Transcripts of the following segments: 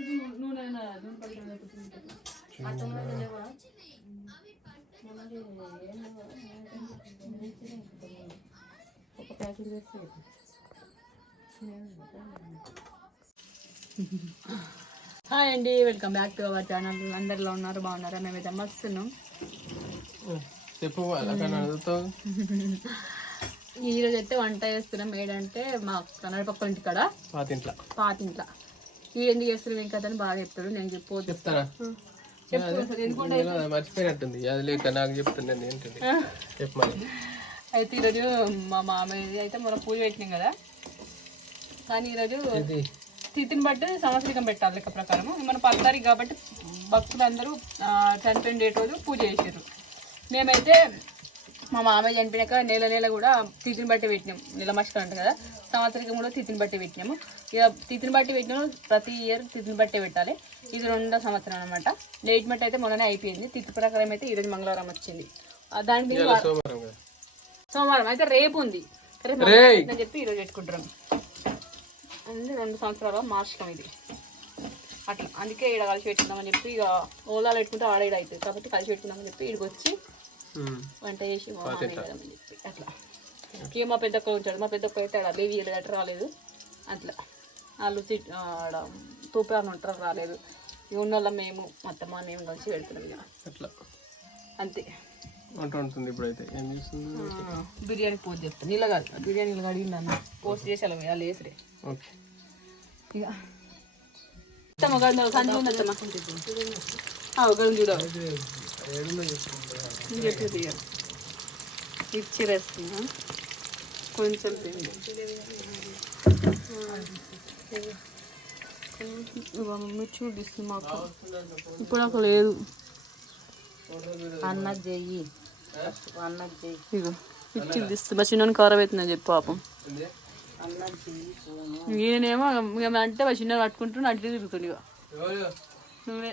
నూనె నూనె పట్టుకుని అర్థమైంది? లేవా ఒక ప్యాకెట్ తెస్తే హాయ్ అండి welcome back to our channel. అందరిలో ఉన్నారు బాగున్నారా? మేమైతే మస్తున్నాం చెప్పు అడుగుతావు? ఈరోజు అయితే వంట చేస్తున్నాం. ఏంటంటే మా కన్నడ పక్కల ఇంటి కాడ పాత ఇంట్లో ఈ ఎందుకు చేస్తున్నాం ఏం కదా అని బాగా చెప్తాడు నేను చెప్పు. అది. మర్చిపోయినట్టుంది. అది లేక నాకు చెప్తున్నాను ఏంటండి అయితే ఈరోజు మా మామయ్య అయితే మనం పూజ పెట్టినాం కదా. కానీ ఈరోజు తిథిని బట్టి సంవత్సరికం పెట్టాలి లెక్క ప్రకారం మన పద్దారికి కాబట్టి భక్తులందరూ చనిపోయిన డేట్ రోజు పూజ చేసారు మేమైతే మా మామయ్య చనిపోయాక నెల నెల కూడా తిథిని బట్టి పెట్టినాం. నెల మస్క అంట కదా. సంవత్సరికం కూడా తిథిని బట్టి పెట్టినాము. ఇక తిథిని బట్టి పెట్టినాము ప్రతి ఇయర్ తిథిని బట్టి పెట్టాలి. ఇది రెండో సంవత్సరం అనమాట డేట్ బట్టి అయితే మొన్ననే అయిపోయింది. తిథి ప్రకారం అయితే ఈరోజు మంగళవారం వచ్చింది. దాని మీద సోమవారం అయితే రేపు ఉంది. రేపు అని చెప్పి ఈరోజు పెట్టుకుంటున్నాం. అంటే రెండు సంవత్సరాల మార్చడం ఇది. అట్లా. అందుకే ఇక్కడ కలిసి పెట్టుకుందామని చెప్పి ఇక ఓలాలో పెట్టుకుంటే ఆడ అవుతుంది కాబట్టి కలిసి పెట్టుకుందామని చెప్పి ఇక్కడికి వచ్చి. వంట చేసి చెప్పి. అట్లా. ఇక మా పెద్దక్క ఉంచాడు. మా పెద్దక్క అయితే ఆడ బేబీ గట్ట రాలేదు. అట్లా. వాళ్ళు ఆడ తూపాను ఉంటారు రాలేదు. ఇక ఉన్న వాళ్ళం మేము మొత్తం మేము కలిసి పెడుతున్నాం ఇక. అట్లా. అంతే. వంట ఉంటుంది ఇప్పుడైతే. ఏం చేస్తుంది? బిర్యానీ పూజ చెప్తాను నీళ్ళ కాదు. బిర్యానీ నీళ్ళు కడిగింది అన్న. పోస్ట్ చేసి అలా వేయాలి వేసిరే ఓకే. ఇక. గంధ కంది ఉంది అత్తమ్మ ఆ, గంధ చూడ చెప్పేది ఇక ఇచ్చి వేస్తున్నా కొంచెం ఇక మమ్మీ చూపిస్తుంది మాకు ఇప్పుడు నాకు లేదు అన్నది చెయ్యి అన్నది చెయ్యి ఇక ఇచ్చింది ఇస్తుంది మా చిన్న కారం అవుతుందని చెప్పి పాపం నేనేమో అంటే మా చిన్న పట్టుకుంటున్నా అట్లే తిరుగుతుంది ఇక నువ్వే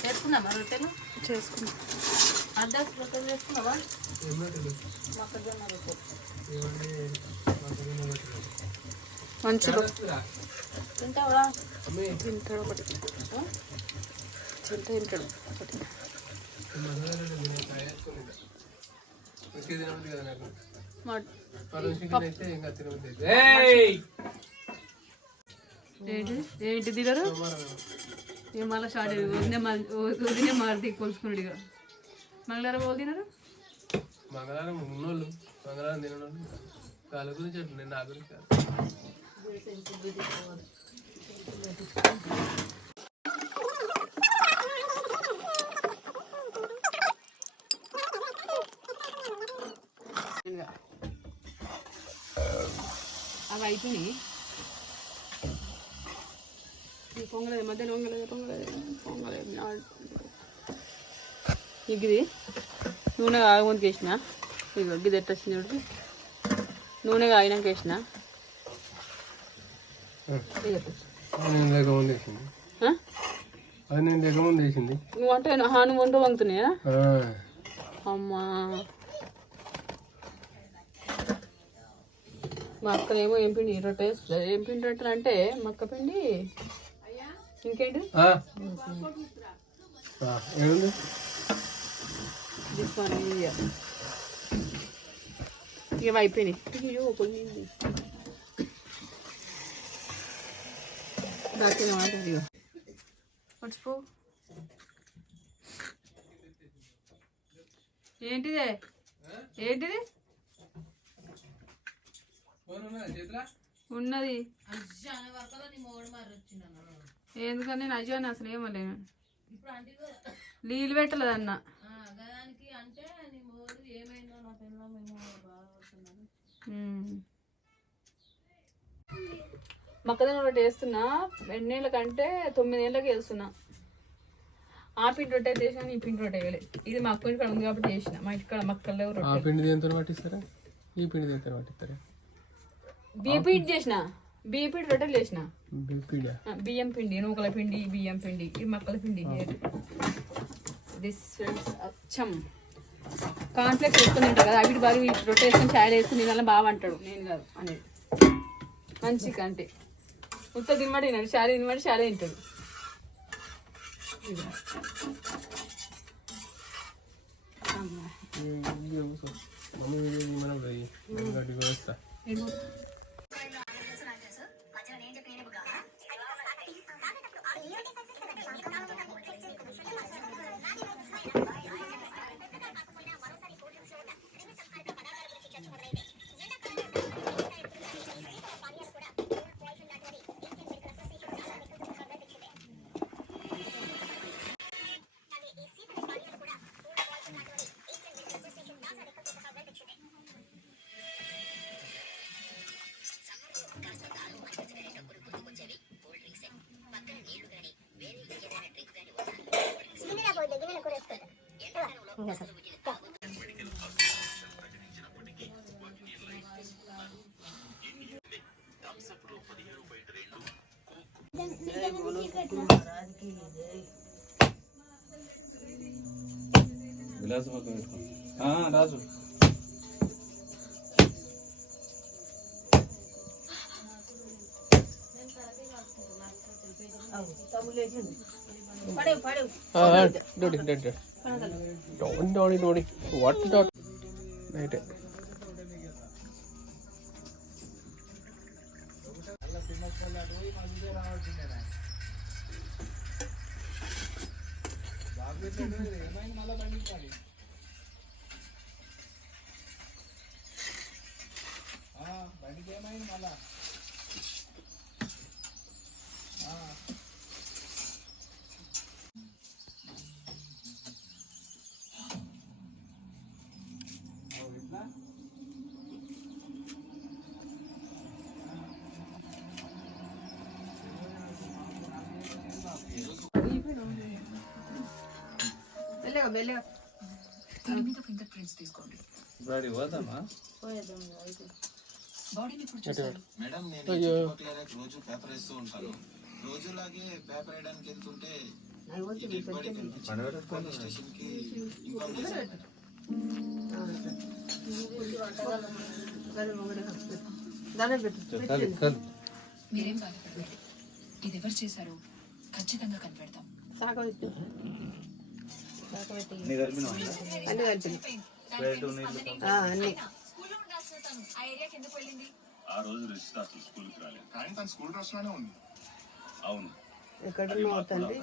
చేసుకున్నామా రొట్టెలు రొట్టెలు చేసుకున్నావా మొక్కజొన్న రొట్టెలు మంచిగా. తింటావా తింటాడు ఒకటి. తింటా తింటాడు ఒకటి. ఏంటి? ఏంటి దిగరు? మళ్ళీ అయ్యి వదిలే వదిలే మారుతి కొలుసుకున్నాడు ఇక. మంగళవారం పోలు తినరు? మంగళవారం ఉన్నోళ్ళు మంగళవారం తినోళ్ళు వాళ్ళ గురించి నేను నా గురించి కాదు ఇక అయిపోయినాయి ఈ పొంగలేదు మధ్యలో పొంగలేదు పొంగలేదు పొంగలేదు ఇది నూనె ఆగముందుకు వేసిన. ఇక ఇది ఎట్ట వచ్చింది చూడు. నూనె ఆగినాక వేసిన. ఇది నువ్వు అంటే హా నువ్వు వంట వంగుతున్నాయా అమ్మా. మా అక్కనేమో ఏం పిండి రొట్టె. ఏం పిండి రొట్టెలు అంటే మక్క పిండి. ఇంకేంటి? ఇక అయిపోయినాయి. పొంగింది దాచిన మాట పచ్చిపో ఏంటిదే? ఏంటిది? ఉన్నది ఎందుకని నేను అజీవాన్ని అసలు ఏమలేను నీళ్ళు పెట్టలేదన్న మొక్కజొన్న రొట్టె వేస్తున్నా ఎన్నేళ్ళ కంటే తొమ్మిదేళ్ళకి వేస్తున్నా ఆ పిండి రొట్టె వేసిన ఈ పిండి రొట్టె వేయలే ఇది మా అక్క ఇక్కడ ఉంది కాబట్టి వేసిన మా ఇంటికాడ మక్కలు రొట్టె. పిండి దేంతో పట్టిస్తారా? ఈ పిండి దేంతో పట్టిస్తారా? బియ్య పిండి చేసిన? బియ్యం పిండి రొట్టెలు చేసిన? బిపిడా బియ్యం పిండి నూకల పిండి బియ్యం పిండి ఇది మక్కల పిండి దిస్ అచ్చం కాన్ఫ్లెక్స్ వేసుకుని తింటారు కదా అవి బాగా రొట్టె వేసుకొని చాయ్ వేసుకుని తినాలని బాగా అంటాడు నేను కాదు అనేది. మంచిగా అంటే ఉత్త తినమాట తిన్నాడు శారీ తినమాట శారీ తింటాడు. ఏమో. విలాస పక్కన పెట్టుకో. రాజు పడేవు పడేవు డోడి డోడి డోడి డోడి డోడి వాట్ డాట్ రైట్ మెల్లగా మెల్లగా ఇప్పుడు అడిగి పోదామా మేడం నేను ఈ చుట్టుపక్కల రోజు పేపర్ వేస్తూ ఉంటాను. రోజులాగే పేపర్ వేయడానికి వెళ్తుంటే ఈ డెడ్ బాడీ కనిపించింది. పోలీస్ స్టేషన్కి ఇన్ఫార్మ్ చేశాను మేడం. మీరేం బాధపడకండి. ఇది ఎవరు చేశారో ఖచ్చితంగా కనిపెడతాం. కలిపినావా? అన్ని కలిపి అన్ని. ఆ రోజు రిషిత అసలు స్కూల్కి రాలేదు. కానీ తన స్కూల్ డ్రెస్లోనే ఉంది. అవును. ఎక్కడ అవుతుంది.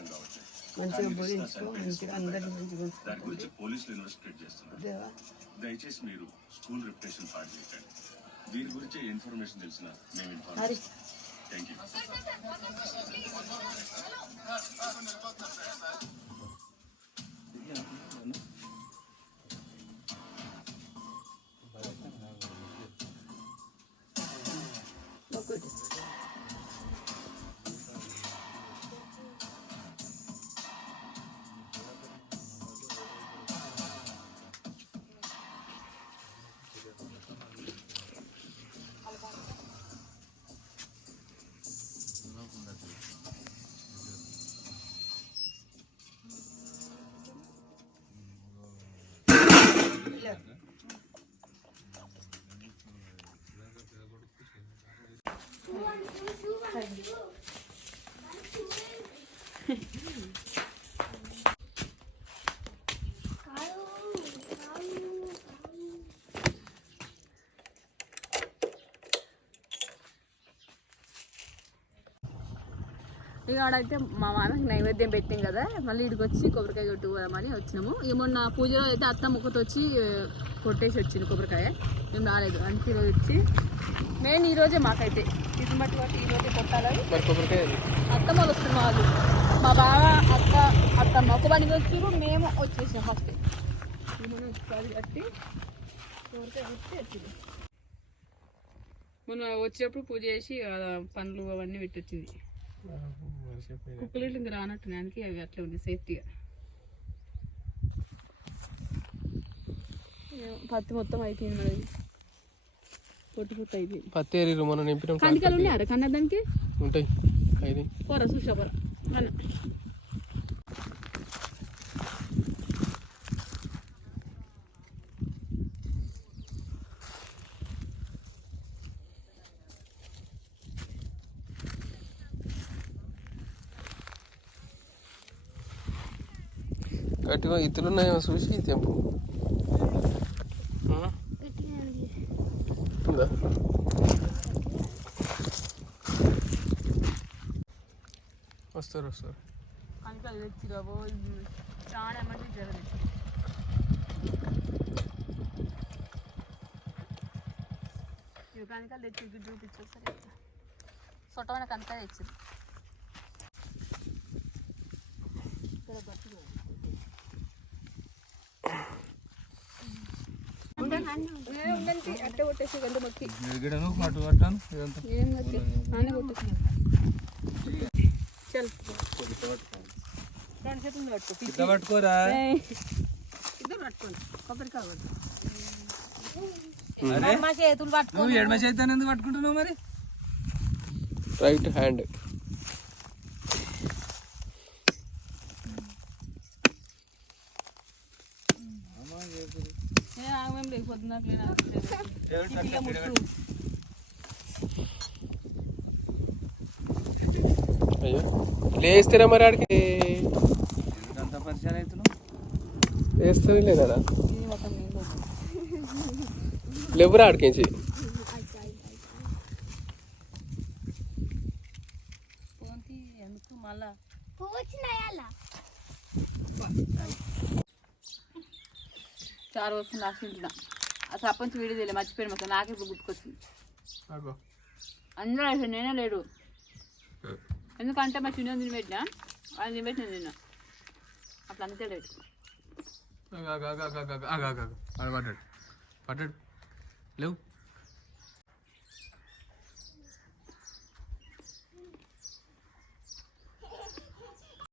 మంచిగా బోధించుకో మంచిగా దాని గురించి పోలీసులు ఇన్వెస్టిగేట్ చేస్తున్నారు. దయచేసి మీరు స్కూల్ రిప్యుటేషన్ పాటు చేయకండి. దీని గురించి ఇన్ఫర్మేషన్ తెలిసిన మేము ఇన్ఫార్మ్ థ్యాంక్ యూ ఒకటి Teşekkürler. ఇక ఆడైతే మా మామకి నైవేద్యం పెట్టాం కదా మళ్ళీ ఇక్కడికి వచ్చి కొబ్బరికాయ కొట్టుకోదామని వచ్చినాము. ఇక మొన్న పూజలో అయితే అత్త ముక్కతో వచ్చి కొట్టేసి వచ్చింది కొబ్బరికాయ. మేము రాలేదు అందుకే ఈరోజు వచ్చి మెయిన్ ఈరోజే మాకైతే. ఇది మట్టి బట్టి ఈరోజే కొట్టాలని అత్తమ్మ వాళ్ళు వస్తున్న వాళ్ళు. మా బావ అత్త అత్తమ్మ ఒక బండికి వచ్చి మేము వచ్చేసాం ఫస్ట్ కట్టి కొబ్బరికాయ కొట్టి వచ్చింది. మొన్న వచ్చేటప్పుడు పూజ చేసి ఆ పండ్లు అవన్నీ పెట్టొచ్చింది. కుక్కలు ఇంకా రానట్టు దానికి అవి అట్లా ఉంది సేఫ్టీగా పత్తి మొత్తం అయిపోయింది మరి. పొట్టు పొట్టు అయిపోయింది. పత్తి ఏరిరు మనం నింపినాం కందికాయలు ఉన్నాయా కన్నా దానికి ఉంటాయి పోరా చూసా పోరా. మన గట్టిగా చూసి తెంపు. ఆ? ఉందా? వస్తారు వస్తారు. కందికాయలు తెచ్చిరా చాలా తెచ్చింది జరగదు ఇవి కందికాయలు తెచ్చి ఇవి చూపించొస్తారు సొట్టమైన కందికాయ తెచ్చారు అట్టే కొట్టేసి గంట మొక్కి అటు పట్టాను ఏం కట్టి నానే కొట్టేసి చల్ రెండు చేతులు పట్టుకో ఇట్లా పట్టుకోరా ఇద్దరు పట్టుకోండి కొబ్బరికాయ కొట్టు అరే మా చేతులు పట్టుకో నువ్వు ఎడమ చేతాను ఎందుకు పట్టుకుంటున్నావు మరి? రైట్ హ్యాండ్ నేను ఆగమేం లేకపోతున్నా మరి ఆడికి? ఎందుకంత పరిచయం అవుతున్నావు లేస్తుంది లేదా లేవురా ఆడికించి చారు వస్తుంది లాస్ట్ ఇంట్లో అసలు అప్పటి నుంచి వీడియో తెలియదు మర్చిపోయాను మొత్తం నాకే ఇప్పుడు గుర్తుకొచ్చింది. అందరూ అసలు నేనే లేడు. ఎందుకంటే మా చిన్న తిని పెట్టినా ఆయన తిని పెట్టిన తిన్నా? అట్లా అంతే లేడు. పడ్డాడు. పడ్డాడు. లేవు.